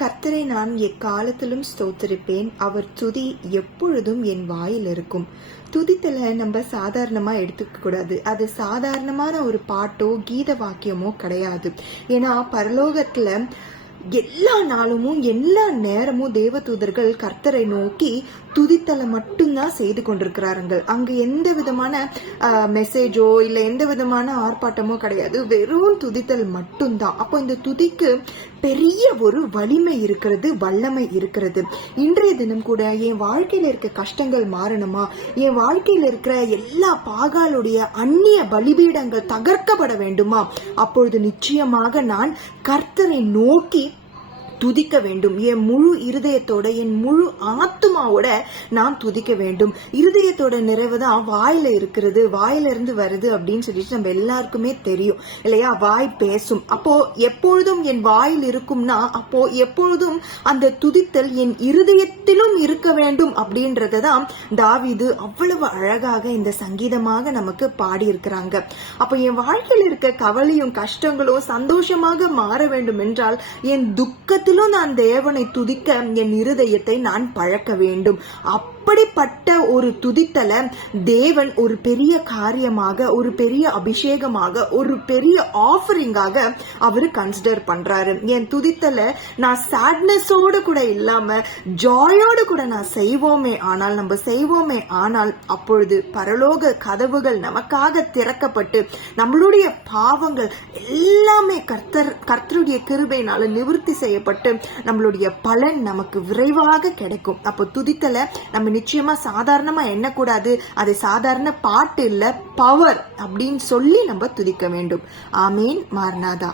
கர்த்தரை நான் எக்காலத்திலும் ஸ்தோத்திரிப்பேன். அவர் துதி எப்பொழுதும் என் வாயில் இருக்கும். துதித்தல நம்ம சாதாரணமா எடுத்துக்க கூடாது. அது சாதாரணமான ஒரு பாட்டோ கீத வாக்கியமோ கிடையாது. ஏன்னா பரலோகத்துல எல்லா நாளுமும் எல்லா நேரமும் தேவதூதர்கள் கர்த்தரை நோக்கி துதித்தலை மட்டும்தான் செய்து கொண்டிருக்கிறார்கள். அங்கு எந்த விதமான மெசேஜோ இல்ல எந்த விதமான ஆர்ப்பாட்டமோ கிடையாது. வெறும் துதித்தல் மட்டும்தான். அப்போ இந்த துதிக்கு பெரிய ஒரு வலிமை இருக்கிறது, வல்லமை இருக்கிறது. இன்றைய தினம் கூட என் வாழ்க்கையில இருக்க கஷ்டங்கள் மாறணுமா, என் வாழ்க்கையில இருக்கிற எல்லா பாகாலுடைய அந்நிய பலிபீடங்கள் தகர்க்கப்பட வேண்டுமா, அப்பொழுது நிச்சயமாக நான் கர்த்தரை நோக்கி துதிக்க வேண்டும். என் முழு இருதயத்தோட என் முழு ஆத்மாவோட நான் துதிக்க வேண்டும். இருதயத்தோட நிறைவுதான் வாயில இருக்கிறது, வாயில இருந்து வருது அப்படின்னு சொல்லிட்டு நம்ம எல்லாருக்குமே தெரியும் இல்லையா? வாய் பேசும். அப்போ எப்பொழுதும் என் வாயில் இருக்கும்னா அப்போ எப்பொழுதும் அந்த துதித்தல் என் இருதயத்திலும் இருக்க வேண்டும் அப்படின்றதான் தாவீது அவ்வளவு அழகாக இந்த சங்கீதமாக நமக்கு பாடி இருக்கிறாங்க. அப்போ என் வாழ்க்கையில் இருக்க கவலையும் கஷ்டங்களும் சந்தோஷமாக மாற வேண்டும் என்றால் என் துக்கத்திலும் நான் தேவனை துதிக்க என் இருதயத்தை நான் பழக்க வேண்டும். அப்படிப்பட்ட ஒரு துதித்தல தேவன் ஒரு பெரிய காரியமாக, ஒரு பெரிய அபிஷேகமாக, ஒரு பெரிய ஆஃபரிங்காக அவரு கன்சிடர் பண்றாரு. என் துதித்தல நான் சேட்னஸோட கூட இல்லாம ஜாயோட கூட நான் செய்வோமே ஆனால், நம்ம செய்வோமே ஆனால் அப்பொழுது பரலோக கதவுகள் நமக்காக திறக்கப்பட்டு நம்மளுடைய பாவங்கள் எல்லாமே கர்த்தருடைய கிருபையினால நிவர்த்தி செய்யப்பட்டு நம்மளுடைய பலன் நமக்கு விரைவாக கிடைக்கும். அப்போ துதித்தல நம்ம நிச்சயமா சாதாரணமா எண்ணக்கூடாது. அது சாதாரண பாட்டு இல்ல, பவர் அப்படின்னு சொல்லி நம்ம துதிக்க வேண்டும். ஆமீன். மார்நாதா.